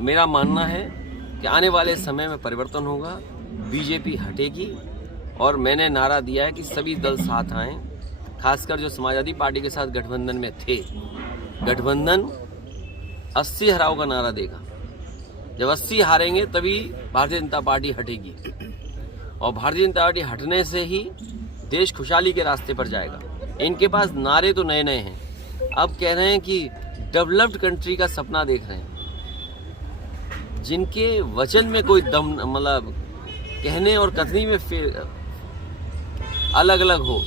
मेरा मानना है कि आने वाले समय में परिवर्तन होगा, बीजेपी हटेगी और मैंने नारा दिया है कि सभी दल साथ आएं, खासकर जो समाजवादी पार्टी के साथ गठबंधन में थे। गठबंधन 80 हराओ का नारा देगा। जब 80 हारेंगे तभी भारतीय जनता पार्टी हटेगी और भारतीय जनता पार्टी हटने से ही देश खुशहाली के रास्ते पर जाएगा। इनके पास नारे तो नए नए हैं, अब कह रहे हैं कि डेवलप्ड कंट्री का सपना देख रहे हैं, जिनके वचन में कोई दम मतलब कहने और कथनी में अलग अलग हो।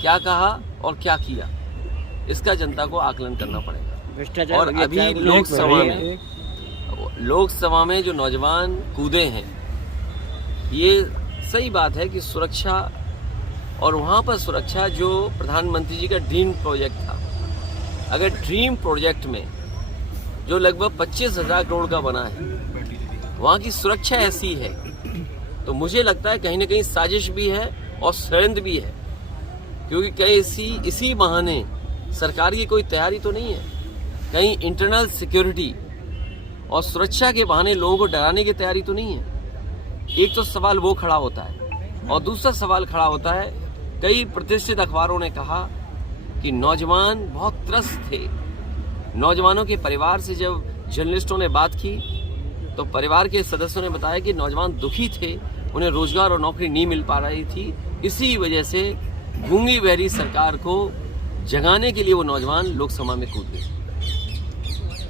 क्या कहा और क्या किया, इसका जनता को आकलन करना पड़ेगा। और अभी लोकसभा में जो नौजवान कूदे हैं, ये सही बात है कि सुरक्षा, और वहाँ पर सुरक्षा जो प्रधानमंत्री जी का ड्रीम प्रोजेक्ट था, अगर ड्रीम प्रोजेक्ट में जो लगभग 25,000 करोड़ का बना है, वहाँ की सुरक्षा ऐसी है, तो मुझे लगता है कहीं ना कहीं साजिश भी है और षड्यंत्र भी है, क्योंकि कहीं इसी बहाने सरकार की कोई तैयारी तो नहीं है, कहीं इंटरनल सिक्योरिटी और सुरक्षा के बहाने लोगों को डराने की तैयारी तो नहीं है। एक तो सवाल वो खड़ा होता है, और दूसरा सवाल खड़ा होता है, कई प्रतिष्ठित अखबारों ने कहा कि नौजवान बहुत त्रस्त थे। नौजवानों के परिवार से जब जर्नलिस्टों ने बात की तो परिवार के सदस्यों ने बताया कि नौजवान दुखी थे, उन्हें रोजगार और नौकरी नहीं मिल पा रही थी। इसी वजह से गूंगी बहरी सरकार को जगाने के लिए वो नौजवान लोकसभा में कूद गए।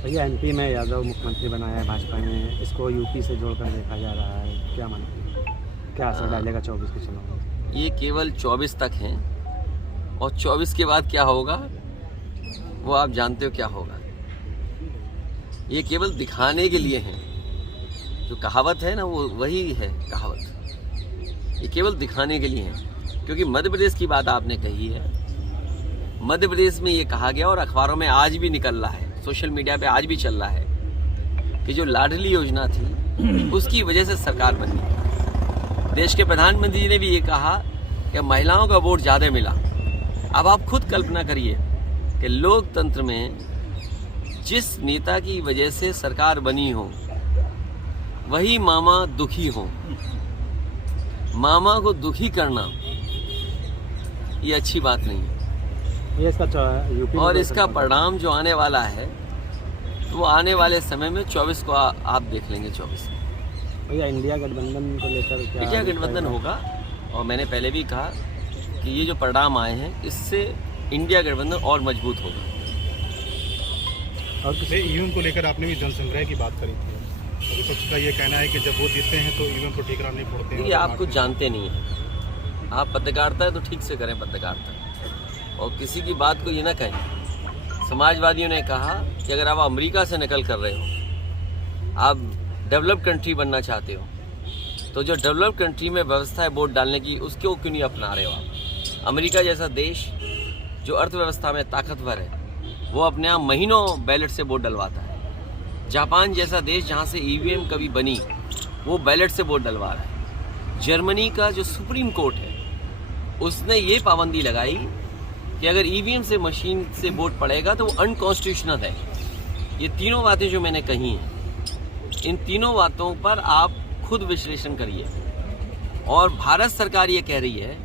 भैया, एमपी में यादव मुख्यमंत्री बनाया है भाजपा ने, इसको यूपी से जोड़कर देखा जा रहा है, क्या मानते हैं, क्या असर डालेगा 24 के चुनाव में? ये केवल 24 तक हैं और 24 के बाद क्या होगा वो आप जानते हो क्या होगा। ये केवल दिखाने के लिए हैं, जो कहावत है ना, वो वही है कहावत। ये केवल दिखाने के लिए है, क्योंकि मध्य प्रदेश की बात आपने कही है। मध्य प्रदेश में ये कहा गया और अखबारों में आज भी निकल रहा है, सोशल मीडिया पे आज भी चल रहा है कि जो लाडली योजना थी उसकी वजह से सरकार बनी। देश के प्रधानमंत्री जी ने भी ये कहा कि महिलाओं का वोट ज्यादा मिला। अब आप खुद कल्पना करिए कि लोकतंत्र में जिस नेता की वजह से सरकार बनी हो, वही मामा दुखी हो, मामा को दुखी करना ये अच्छी बात नहीं है। और इसका परिणाम जो आने वाला है, तो वो आने वाले समय में 24 को आप देख लेंगे। 24 भैया, इंडिया गठबंधन को लेकर क्या? इंडिया गठबंधन होगा, और मैंने पहले भी कहा कि ये जो परिणाम आए हैं, इससे इंडिया गठबंधन और मजबूत होगा। और ईवीएम को लेकर आपने भी जनसंग्रह की बात करी थी, विपक्ष का ये कहना है कि जब वो जीतते हैं तो ईवीएम को ठीक नहीं फोड़ते हैं। ये आप कुछ जानते नहीं हैं। आप पत्रकारिता है तो ठीक से करें पत्रकारिता, और किसी की बात को ये ना कहें। समाजवादियों ने कहा कि अगर आप अमेरिका से नकल कर रहे हो, आप डेवलप्ड कंट्री बनना चाहते हो, तो जो डेवलप्ड कंट्री में व्यवस्था है वोट डालने की, उसको क्यों नहीं अपना रहे हो आप? अमेरिका जैसा देश जो अर्थव्यवस्था में ताकतवर है, वो अपने आप महीनों बैलेट से वोट डलवाता है। जापान जैसा देश जहाँ से ईवीएम कभी बनी, वो बैलेट से वोट डलवा रहा है। जर्मनी का जो सुप्रीम कोर्ट है, उसने ये पाबंदी लगाई कि अगर ईवीएम से मशीन से वोट पड़ेगा तो वो अनकॉन्स्टिट्यूशनल है। ये तीनों बातें जो मैंने कही हैं, इन तीनों बातों पर आप खुद विश्लेषण करिए। और भारत सरकार ये कह रही है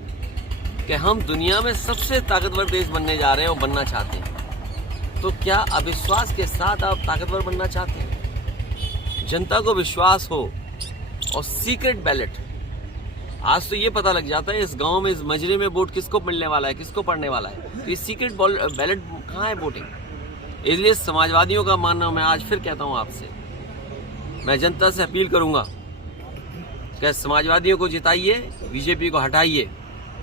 कि हम दुनिया में सबसे ताकतवर देश बनने जा रहे हैं और बनना चाहते हैं। तो क्या अविश्वास के साथ आप ताकतवर बनना चाहते हैं? जनता को विश्वास हो और सीक्रेट बैलेट, आज तो ये पता लग जाता है इस गांव में, इस मजरे में वोट किसको मिलने वाला है, किसको पड़ने वाला है। तो ये सीक्रेट बैलेट कहाँ है वोटिंग? इसलिए समाजवादियों का मानना, मैं आज फिर कहता हूँ आपसे, मैं जनता से अपील करूंगा कि समाजवादियों को जिताइए, बीजेपी को हटाइए।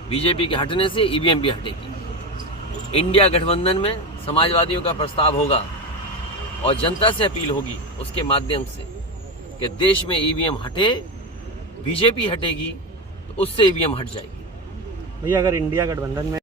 बीजेपी के हटने से ईवीएम भी हटेगी। इंडिया गठबंधन में समाजवादियों का प्रस्ताव होगा और जनता से अपील होगी उसके माध्यम से कि देश में ईवीएम हटे, बीजेपी हटेगी तो उससे ईवीएम हट जाएगी। भैया, अगर इंडिया गठबंधन में